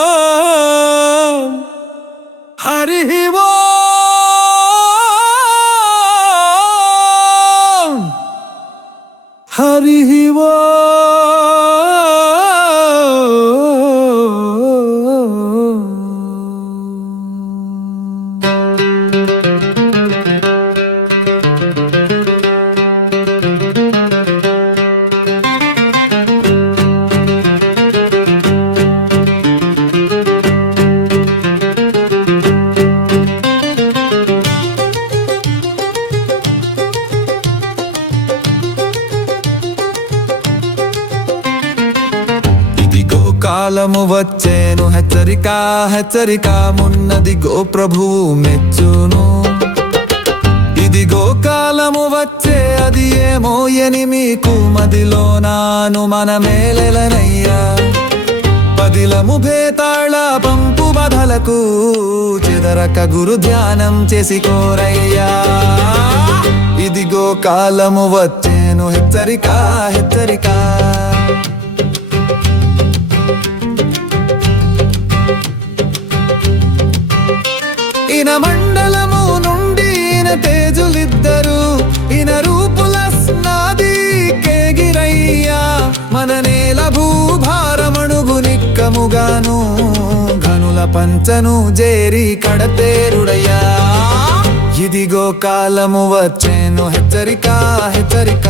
ఓం హరి ఓం హరి కాలము వచ్చేను హెచ్చరిక హెచ్చరిక మున్నదిగో ప్రభువు మెచ్చును ఇదిగో కాలము వచ్చే అది ఏమో అని మీకు మదిలోనాను మనమేలెలనయ్యా పదిలము భేతాళ పంపు బధలకు చెదరక గురు ధ్యానం చేసి కోరయ్యా ఇదిగో కాలము వచ్చేను హెచ్చరిక హెచ్చరిక ఈయన మండలము నుండి ఈయన తేజులిద్దరు ఈయన రూపుల స్నాది కేగిరయ్యా మన నేల భూభారమణుగు నిక్కముగాను ఘనుల పంచను జేరి కడతేరుడయ్యా ఇదిగో కాలము వచ్చేను హెచ్చరిక హెచ్చరిక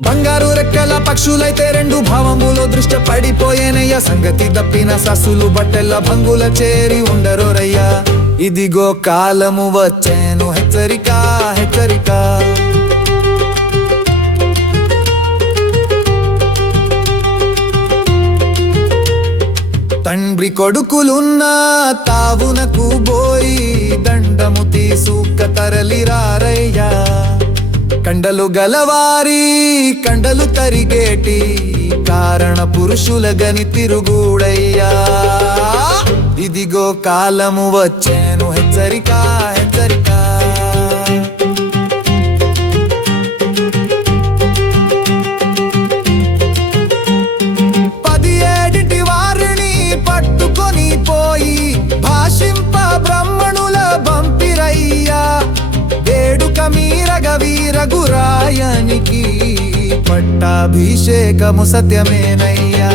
బంగారు రెక్కల పక్షులైతే రెండు భావములో దృష్టి పడిపోయేనయ్యా సంగతి తప్పిన సస్సులు బట్టెల భంగుల చేరి ఉండరోరయ్యా ఇదిగో కాలము వచ్చేను హెచ్చరిక హెచ్చరిక తండ్రి కొడుకులున్న తావునకు బోయి దండము తీసుక తరలిరారయ్యా కండలు గలవారి కండలు తరిగేటి కారణ పురుషుల గని తిరుగుడయ్యా ఇదిగో కాలము వచ్చేను హెచ్చరిక హెచ్చరిక పదిహేడిటి వారిని పట్టుకొని పోయి భాషింప బ్రహ్మణుల బంపిరయ్యా వేడుక మీరగ వీరగురాయనికి పట్టాభిషేకము సత్యమేనయ్యా